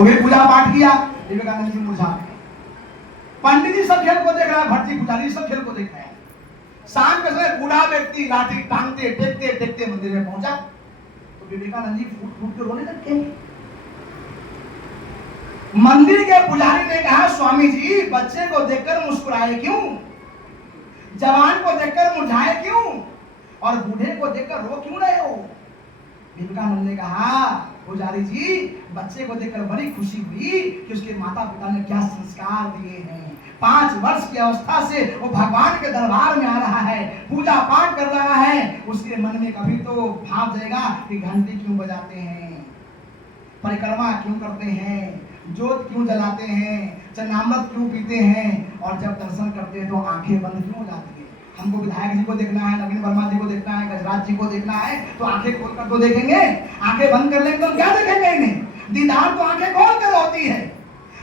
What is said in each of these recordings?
हो गई, पूजा पाठ किया, विवेकानंद जी मुरझा गए। पंडित जी सब खेल को देख रहा है, भट्टी पुजारी सब खेल को देख रहे हैं। शाम के समय बूढ़ा व्यक्ति लाठी टांगते टेकते टेकते मंदिर में पहुंचा तो विवेकानंद जी फूट फूट के रोने लगे। मंदिर के पुजारी ने कहा, स्वामी जी बच्चे को देखकर मुस्कुराए क्यों, जवान को देखकर मुरझाए क्यों, और बूढ़े को देखकर रो क्यों रहे हो? विवेकानंद ने कहा, पुजारी जी बच्चे को देखकर बड़ी खुशी हुई कि उसके माता पिता ने क्या संस्कार दिए हैं। 5 वर्ष की अवस्था से वो भगवान के दरबार में आ रहा है, पूजा पाठ कर रहा है। उसके मन में कभी तो भाव जाएगा कि घंटी क्यों बजाते हैं, परिक्रमा क्यों करते हैं, जोत क्यों जलाते हैं, चरणामृत क्यों पीते हैं, और जब दर्शन करते हैं तो आंखें बंद क्यों हो जाती है। हमको विधायक जी को देखना है, नवीन वर्मा जी को देखना है, गजराज जी को देखना है तो आंखें खोलकर तो देखेंगे, आंखें बंद कर लेंगे तो क्या देखेंगे इन्हें? दीदार तो आंखें खोल कर होती है।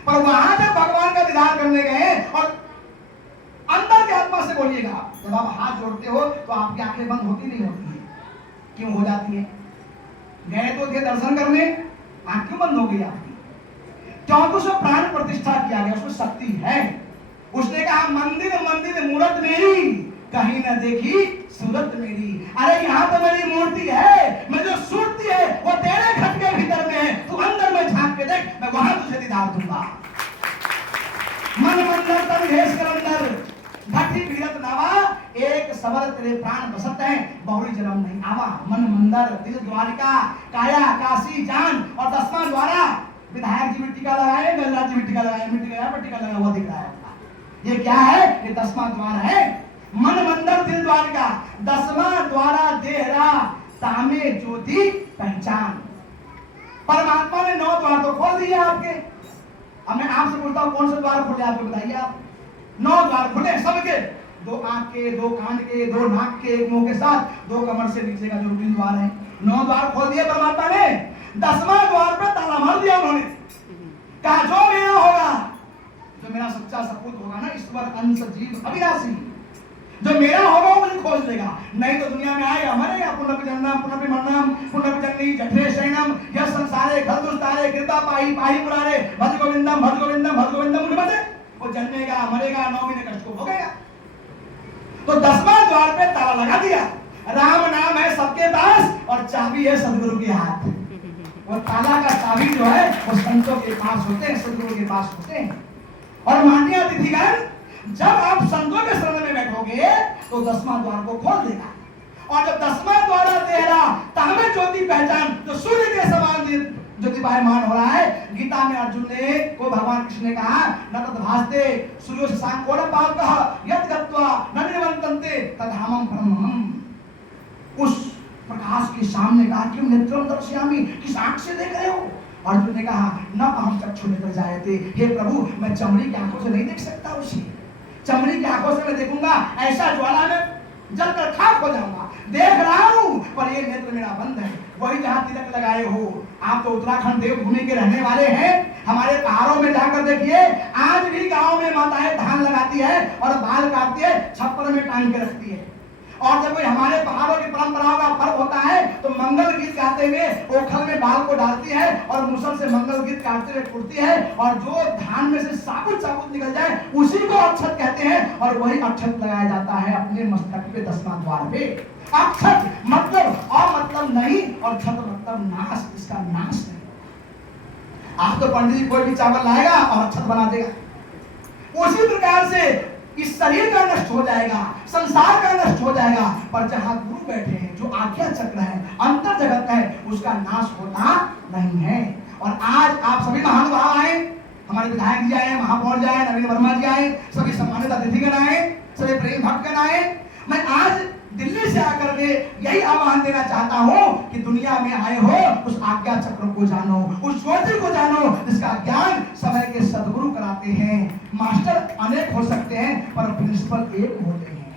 पर वहां जब भगवान का दीदार करने गए और अंदर की आत्मा से बोलिएगा, जब आप हाथ जोड़ते हो तो आपकी आंखें बंद होती नहीं होती है? क्यों हो जाती है? गए तो थे दर्शन करने, आंख क्यों बंद हो गई आपकी? क्योंकि उसमें प्राण प्रतिष्ठा किया गया, उसमें शक्ति है। उसने कहा, मंदिर मंदिर मूरत मेरी, कहीं न देखी सूरत मेरी। अरे यहाँ तो मेरी मूर्ति है, मैं जो सूरती है वो तेरे घर के भीतर में है, तू अंदर में झांक के देख, मैं वहां तुझे दीदार दूंगा। मन मंदिर तन भेष कर अंदर, घटी भीरत नावा, एक सबर तेरे प्राण बसत है, बहुरी जन्म नहीं आवा। मन मंदिर दिल द्वारिका, काया काशी जान, और 10वां द्वारा। विधायक जी मिट्टी का लगाए, गजराज जी मिट्टी का लगाए, मिट्टी का पट्टी का लगा हुआ दिख रहा है। ये क्या है? ये 10वां द्वार है। मन मंदिर दिल द्वारिका, 10वां द्वारा देहरा, तामे ज्योति पहचान। परमात्मा ने 9 द्वार तो खोल दिए आपके। अब मैं आपसे पूछता हूं, कौन से द्वार खोले आपको बताइए आप? 9 द्वार खुले सबके, 2 आंख के, 2 कान के, 2 नाक के, 1 मुंह के साथ, 2 कमर से नीचे का जो 3 द्वार है, 9 द्वार खोल दिए परमात्मा ने। 10वां द्वार पे ताला मार दिया उन्होंने। कहा, जो मेरा होगा, जो मेरा सच्चा सपूत होगा ना, ईश्वर अंश जीव अविनाशी, जो मेरा होगा वो मुझे खोज लेगा। नहीं तो दुनिया में आएगा, मरेगा, पुनः जन्म पुनः मरणम पुनः जननी जठरे शयनम, यह संसारे घर दुस्तारे कृपा पाही पाही पुरारे, भज गोविंदम भज गोविंदम भज गोविंदम उन्मते। वो जन्मेगा, मरेगा, 9 महीने कष्ट को भोगेगा। तो 10वां द्वार पे ताला लगा दिया। राम नाम है सबके पास और चाबी है सदगुरु के हाथ। वो ताला का चाबी जो है वो संतों के पास होते हैं, सदगुरु के पास होते हैं। और माननीय अतिथिगण, जब आप संतों के शरण में बैठोगे तो 10वां द्वार को खोल देगा। और जब 10वां द्वार तेरा तामे ज्योति पहचान, तो सूर्य के समान ज्योतिपायमान हो रहा है। गीता में अर्जुन ने को भगवान कृष्ण ने कहा, न तद भासते सूर्यो शशांकोन पावकः यत् गत्वा न निवर्तन्ते तद्धामं ब्रह्मम्। उस प्रकाश के सामने कहा, क्यों नेत्रम दर्शयामि, किस आंख से देख रहे हो? अर्जुन ने कहा, न अहम चक्षु नेत्र जायते, हे प्रभु मैं चमड़ी की आंखों से नहीं देख सकता उसे। चमड़ी की आंखों से मैं देखूंगा ऐसा ज्वाला में जलकर खाक हो जाऊंगा। देख रहा हूं पर ये नेत्र मेरा बंद है। वही जहां तिलक लगाए हो, आप तो उत्तराखंड देवभूमि के रहने वाले हैं। हमारे पहाड़ों में जाकर देखिए, आज भी गांव में माताएं धान लगाती है और बाल काटती है, छप्पर में टांग के रखती है। और जब कोई हमारे पहाड़ों की परंपराओं का फर्क होता है तो मंगल गीत गाते हुए ओखल में बाल को डालती है और मुसल से मंगल गीत गाते हुए फुटती है, और जो धान में से साबुत साबुत निकल जाए उसी को अक्षत कहते हैं, और वही अक्षत लगाया जाता है अपने मस्तक पे 10वां द्वार पे। अक्षत मतलब अमतलब नहीं और छत मतलब नाश, इसका नाश नहीं। आप तो पंडित जी कोई भी चावल लाएगा और अक्षत बना देगा। उसी प्रकार से इस शरीर का नष्ट हो जाएगा, संसार का नष्ट हो जाएगा, पर जहां गुरु बैठे हैं, जो आज्ञा चक्र है, अंतर जगत है, उसका नाश होता नहीं है। और आज आप सभी महानुभाव आए, हमारे विधायक जी आए, महापौर जी आए, नवीन वर्मा जी आए, सभी सम्मानित अतिथिगण आए, सभी प्रेम भक्तगण आए। मैं आज दिल्ली से आकर के यही आह्वान देना चाहता हूँ कि दुनिया में आए हो उस आज्ञा चक्र को जानो, उस ज्योति को जानो जिसका ज्ञान समय के सदगुरु कराते हैं। मास्टर अनेक हो सकते हैं पर प्रिंसिपल एक होते हैं।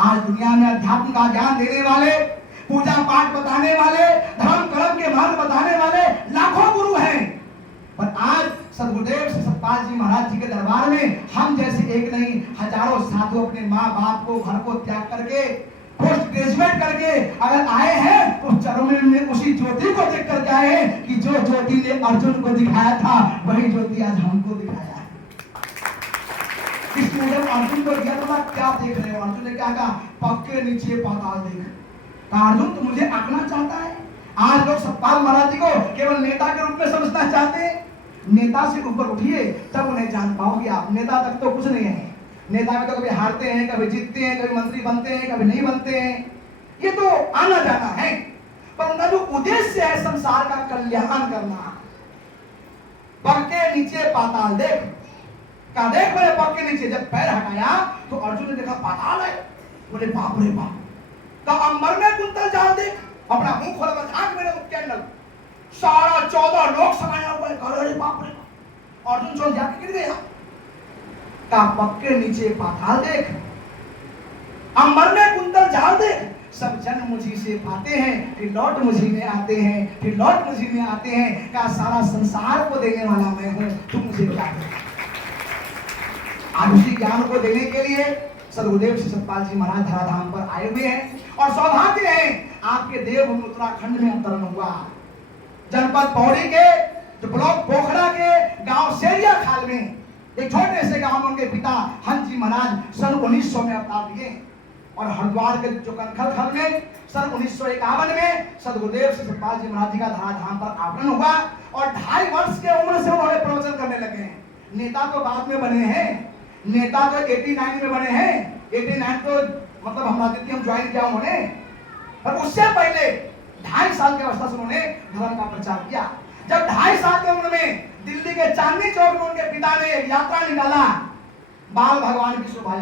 आज दुनिया में अध्यात्म का ज्ञान देने वाले, पूजा पाठ बताने वाले, धर्म कर्म के महत्व बताने वाले लाखों गुरु हैं, पर आज सदगुरुदेव सतपाल जी महाराज जी के दरबार में हम जैसे एक नहीं, हजारों साधु अपने माँ बाप को, घर को त्याग करके पोस्ट ग्रेजुएट करके अगर आए हैं तो चरणों में उसी ज्योति को देख करके आए हैं कि जो ज्योति ने अर्जुन को दिखाया था वही ज्योति आज हमको दिखाया है। इसलिए जब अर्जुन को दिया तो क्या देख रहे हो? अर्जुन ने क्या कहा? पक्के नीचे पाताल देख। कहा अर्जुन तो मुझे आंकना चाहता है। आज लोग सतपाल महाराज जी को केवल नेता के रूप में समझना चाहते हैं। नेता से ऊपर उठिए तब उन्हें जान पाओगे आप। नेता तक तो कुछ नहीं है। नेता में तो कभी हारते हैं, कभी जीतते हैं, कभी मंत्री बनते हैं, कभी नहीं बनते हैं। ये तो आना जाना है, पर उनका जो उद्देश्य है संसार का कल्याण करना। पग के नीचे पाताल देख। का देख मेरे पग के नीचे। जब पैर हटाया तो अर्जुन ने देखा पाताल है। बोले बाप रे बाप। का अंबर में कुंतल जाल देख। अपना मुंह खोला, आंख मेरे मुख कैंडल, सारा 14 लोग समाया हुआ है। अरे बाप रे बाप। अर्जुन चल जाके गिर गया। का पग के नीचे पाताल देख, अंबर में कुंतल जाल देख। सब जन मुझी से पाते हैं, फिर लौट मुझी में आते हैं, फिर लौट मुझी में आते हैं। का सारा संसार को देने वाला मैं हूं, तुम मुझे क्या दे? आज उसी ज्ञान को देने के लिए सदगुरुदेव श्री सतपाल जी महाराज धराधाम पर आए हुए हैं। और सौभाग्य है आपके देवभूमि उत्तराखंड में अवतरण हुआ। जनपद पौड़ी के जो ब्लॉक पोखरा के गांव सेरिया खाल में एक छोटे से गांव में उनके पिता हंस जी महाराज सन 1900 में अवतार लिए। और हरिद्वार के जो कनखल खल में सन 1951 में सदगुरुदेव श्री सतपाल जी महाराज जी का धराधाम पर आवरण हुआ। और 2.5 वर्ष के उम्र से उन्होंने प्रवचन करने लगे हैं। नेता तो बाद में बने हैं, नेता तो 89 में बने हैं। 89 तो मतलब हम राजनीति हम ज्वाइन किया उन्होंने, पर उससे पहले 2.5 साल की अवस्था से उन्होंने धर्म का प्रचार किया। जब 2.5 साल की उम्र में दिल्ली के चांदनी चौक में उनके पिता ने एक यात्रा निकाला, बाल भगवान की शोभा